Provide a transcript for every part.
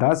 10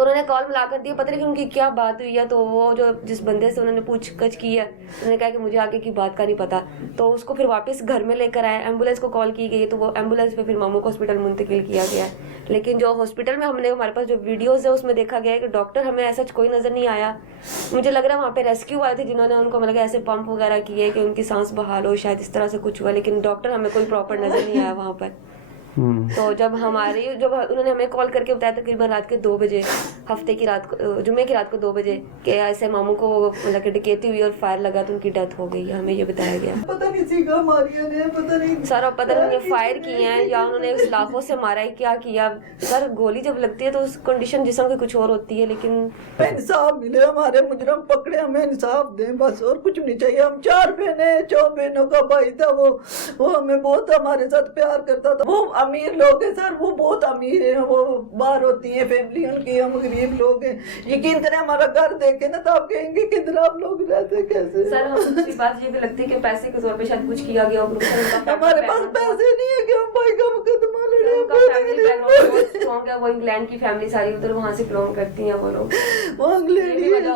تو انہوں نے کال ملا کر دی، پتہ نہیں کہ ان کی کیا بات ہوئی ہے، تو وہ جو جس بندے سے انہوں نے پوچھ گچھ کی ہے انہوں نے کہا کہ مجھے آگے کی بات کا نہیں پتا، تو اس کو پھر واپس گھر میں لے کر آئے، ایمبولینس کو کال کی گئی، تو وہ ایمبولینس پہ پھر ماموں کو ہاسپٹل منتقل کیا گیا ہے۔ لیکن جو ہاسپٹل میں ہمارے پاس جو ویڈیوز ہے اس میں دیکھا گیا ہے کہ ڈاکٹر ہمیں ایسا کوئی نظر نہیں آیا، مجھے لگ رہا ہے وہاں پہ ریسکیو آئے تھے جنہوں نے ان کو مطلب ایسے پمپ وغیرہ کیے کہ ان کی سانس بحال ہو، شاید اس طرح سے کچھ ہوا، لیکن ڈاکٹر ہمیں کوئی پراپر نظر نہیں آیا وہاں پر۔ تو جب انہوں نے ہمیں کال کر کے بتایا تقریباً رات کے 2 بجے، ہفتے کی رات کو، جمعے کی رات کو 2 بجے کہ ایسے ماموں کو مطلب کہ ڈکیتی ہوئی اور فائر لگا تو ان کی ڈیتھ ہو گئی ہے، ہمیں یہ بتایا گیا۔ پتہ نہیں سیکھا ماریا نے، پتہ نہیں سر اب پتہ نہیں یہ فائر کیے ہیں یا انہوں نے سلاخوں سے مارا ہے، کیا کیا سر؟ گولی جب لگتی ہے تو اس کنڈیشن جسم کی کچھ اور ہوتی ہے، لیکن انصاف ملے، ہمارے مجرم پکڑے، ہمیں انصاف دیں بس، اور کچھ نہیں چاہیے۔ ہم 4 بہنیں، 4 بہنوں کا بھائی تھا، وہ ہمیں بہت ہمارے ساتھ پیار کرتا تھا۔ وہ امیر لوگ ہیں سر، وہ بہت امیر ہیں، وہ باہر ہوتی ہیں فیملی ان کی، ہم غریب لوگ ہیں۔ یقین کریں ہمارا گھر دیکھیں نا تو آپ کہیں گے کدھر آپ لوگ رہتے کیسے؟ سر ہم دوسری بات یہ بھی لگتی ہے کہ پیسے کے طور پہ شاید کچھ کیا گیا ہوگا، ہمارے پاس پیسے نہیں ہے کہ ہم بھائی کا مقدمہ لڑیں۔ وہ انگلینڈ کی فیملی ساری ادھر وہاں سے بلونگ کرتی ہیں، وہ لوگ وہ انگلینڈ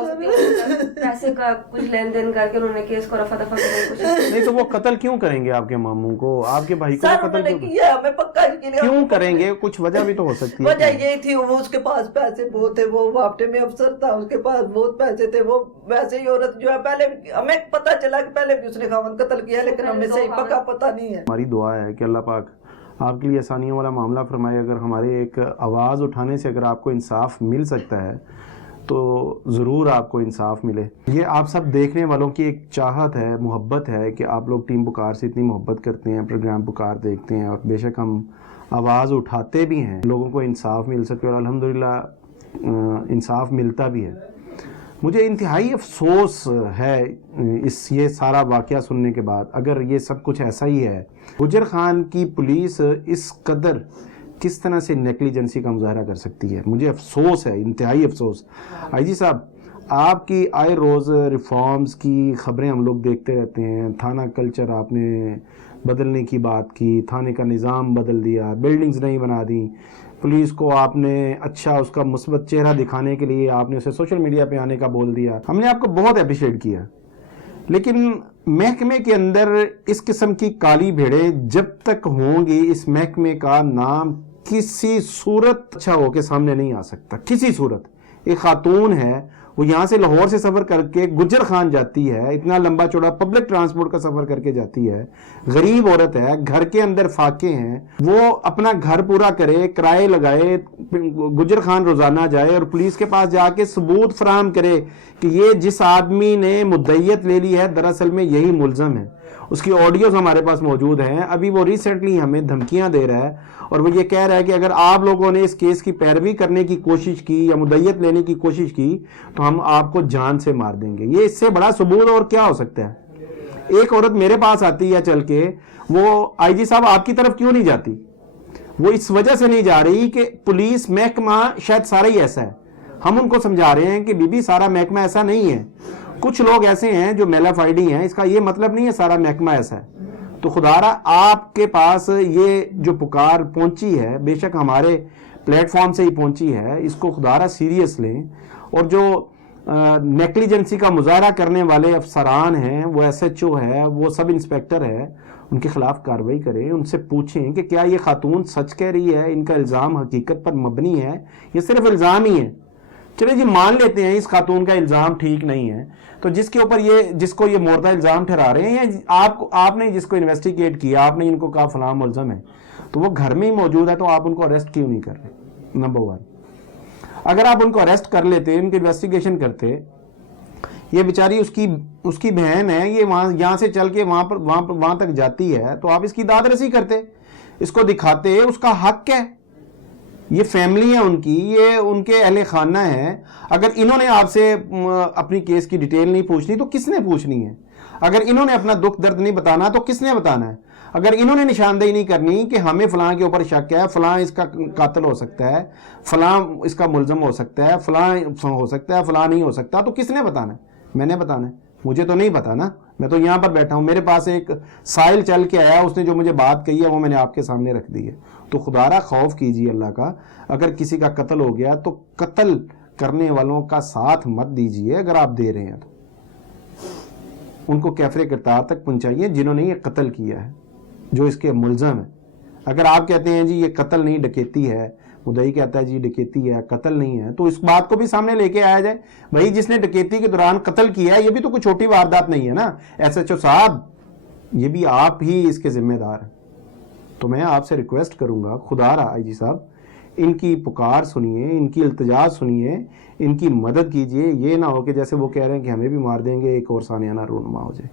پیسے کا کچھ لین دین کر کے انہوں نے کیس کو رفع دفع کرنے کی کوشش۔ نہیں تو وہ قتل کیوں کریں گے آپ کے ماموں کو، آپ کے بھائی کو سر قتل انہوں نے کیا، ہمیں پکا کیوں کریں گے؟ کچھ وجہ بھی تو ہو سکتی ہے۔ وجہ یہ تھی وہ اس کے پاس پیسے بہت تھے، وہ ہفتے میں افسر تھا، اس کے پاس بہت پیسے تھے۔ وہ ویسے ہی عورت جو ہے پہلے ہمیں پتہ چلا کہ پہلے بھی اس نے خاوند قتل کیا، لیکن ہمیں صحیح پکا پتہ نہیں ہے۔ ہماری دعا ہے کہ اللہ پاک آپ کے لیے آسانیوں والا معاملہ فرمائے۔ اگر ہمارے ایک آواز اٹھانے سے اگر آپ کو انصاف مل سکتا ہے تو ضرور آپ کو انصاف ملے۔ یہ آپ سب دیکھنے والوں کی ایک چاہت ہے، محبت ہے کہ آپ لوگ ٹیم پکار سے اتنی محبت کرتے ہیں، پروگرام پکار دیکھتے ہیں، اور بے شک ہم آواز اٹھاتے بھی ہیں لوگوں کو انصاف مل سکے، اور الحمدللہ انصاف ملتا بھی ہے۔ مجھے انتہائی افسوس ہے یہ سارا واقعہ سننے کے بعد، اگر یہ سب کچھ ایسا ہی ہے۔ گجر خان کی پولیس اس قدر کس طرح سے نیگلیجنسی کا مظاہرہ کر سکتی ہے؟ مجھے افسوس ہے، انتہائی افسوس۔ آئی جی صاحب، آپ کی آئے روز ریفارمز کی خبریں ہم لوگ دیکھتے رہتے ہیں، تھانہ کلچر آپ نے بدلنے کی بات کی، تھانے کا نظام بدل دیا، بلڈنگز نہیں بنا دیں، پولیس کو آپ نے اچھا اس کا مثبت چہرہ دکھانے کے لیے آپ نے اسے سوشل میڈیا پہ آنے کا بول دیا، ہم نے آپ کو بہت اپریشیٹ کیا، لیکن محکمے کے اندر اس قسم کی کالی بھیڑیں جب تک ہوں گی، اس محکمے کا نام کسی صورت اچھا ہو کے سامنے نہیں آ سکتا، کسی صورت۔ ایک خاتون ہے، وہ یہاں سے لاہور سے سفر کر کے گجر خان جاتی ہے، اتنا لمبا چوڑا پبلک ٹرانسپورٹ کا سفر کر کے جاتی ہے، غریب عورت ہے، گھر کے اندر فاقے ہیں، وہ اپنا گھر پورا کرے، کرائے لگائے، گجر خان روزانہ جائے اور پولیس کے پاس جا کے ثبوت فراہم کرے کہ یہ جس آدمی نے مدعیت لے لی ہے دراصل میں یہی ملزم ہے۔ اس کی آڈیوز ہمارے پاس موجود ہیں، ابھی وہ ریسنٹلی ہمیں دھمکیاں دے رہا ہے، اور وہ یہ کہہ رہا ہے کہ اگر آپ لوگوں نے اس کیس کی پیروی کرنے کی کوشش کی یا مدعیت لینے کی کوشش کی تو ہم آپ کو جان سے مار دیں گے۔ یہ اس سے بڑا ثبوت اور کیا ہو سکتا ہے؟ ایک عورت میرے پاس آتی ہے چل کے، وہ آئی جی صاحب آپ کی طرف کیوں نہیں جاتی؟ وہ اس وجہ سے نہیں جا رہی کہ پولیس محکمہ شاید سارا ہی ایسا ہے۔ ہم ان کو سمجھا رہے ہیں کہ بی بی سارا محکمہ ایسا نہیں ہے، کچھ لوگ ایسے ہیں جو میلافائڈی ہیں، اس کا یہ مطلب نہیں ہے سارا محکمہ ایسا ہے۔ تو خدا را آپ کے پاس یہ جو پکار پہنچی ہے، بے شک ہمارے پلیٹ فارم سے ہی پہنچی ہے، اس کو خدا را سیریس لیں، اور جو نیگلیجنسی کا مظاہرہ کرنے والے افسران ہیں، وہ ایس ایچ او ہے، وہ سب انسپیکٹر ہے، ان کے خلاف کارروائی کریں، ان سے پوچھیں کہ کیا یہ خاتون سچ کہہ رہی ہے، ان کا الزام حقیقت پر مبنی ہے، یہ صرف الزام ہی ہے۔ چلے جی مان لیتے ہیں اس خاتون کا الزام ٹھیک نہیں ہے، تو جس کو یہ مردہ الزام ٹھہرا رہے ہیں، یا آپ نے جس کو انویسٹیگیٹ کیا، آپ نے ان کو کہا فلاں ملزم ہے، تو وہ گھر میں ہی موجود ہے، تو آپ ان کو اریسٹ کیوں نہیں کر رہے؟ نمبر 1، اگر آپ ان کو اریسٹ کر لیتے، ان کی انویسٹیگیشن کرتے، یہ بیچاری اس کی بہن ہے، یہ یہاں سے چل کے وہاں تک جاتی ہے، تو آپ اس کی داد رسی کرتے، اس کو دکھاتے، اس کا حق ہے، یہ فیملی ہے ان کی، یہ ان کے اہل خانہ ہے۔ اگر انہوں نے آپ سے اپنی کیس کی ڈیٹیل نہیں پوچھنی تو کس نے پوچھنی ہے؟ اگر انہوں نے اپنا دکھ درد نہیں بتانا تو کس نے بتانا ہے؟ اگر انہوں نے نشاندہی نہیں کرنی کہ ہمیں فلاں کے اوپر شک ہے، فلاں اس کا قاتل ہو سکتا ہے، فلاں اس کا ملزم ہو سکتا ہے، فلاں ہو سکتا ہے، فلاں نہیں ہو سکتا، تو کس نے بتانا ہے؟ میں نے بتانا ہے؟ مجھے تو نہیں پتا نا، میں تو یہاں پر بیٹھا ہوں، میرے پاس ایک سائل چل کے آیا، اس نے جو مجھے بات کہی ہے وہ میں نے آپ کے سامنے رکھ دی ہے۔ تو خدا را خوف کیجیے اللہ کا، اگر کسی کا قتل ہو گیا تو قتل کرنے والوں کا ساتھ مت دیجیے اگر آپ دے رہے ہیں تو ان کو کیفر کرتار تک پہنچائیے جنہوں نے یہ قتل کیا ہے، جو اس کے ملزم ہیں۔ اگر آپ کہتے ہیں جی یہ قتل نہیں ڈکیتی ہے، مدعی کہتا ہے جی ڈکیتی ہے قتل نہیں ہے، تو اس بات کو بھی سامنے لے کے آیا جائے، بھائی جس نے ڈکیتی کے دوران قتل کیا ہے یہ بھی تو کوئی چھوٹی واردات نہیں ہے نا، ایس ایچ او صاحب یہ بھی آپ ہی اس کے ذمہ دار ہیں۔ تو میں آپ سے ریکویسٹ کروں گا خدا رہا آئی جی صاحب، ان کی پکار سنیے، ان کی التجا سنیے، ان کی مدد کیجئے، یہ نہ ہو کہ جیسے وہ کہہ رہے ہیں کہ ہمیں بھی مار دیں گے ایک اور سانیانہ رونما ہو جائے۔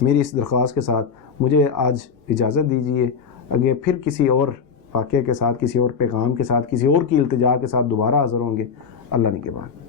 میری اس درخواست کے ساتھ مجھے آج اجازت دیجیے، اگے پھر کسی اور واقعے کے ساتھ، کسی اور پیغام کے ساتھ، کسی اور کی التجا کے ساتھ دوبارہ حاضر ہوں گے۔ اللہ نگہبان۔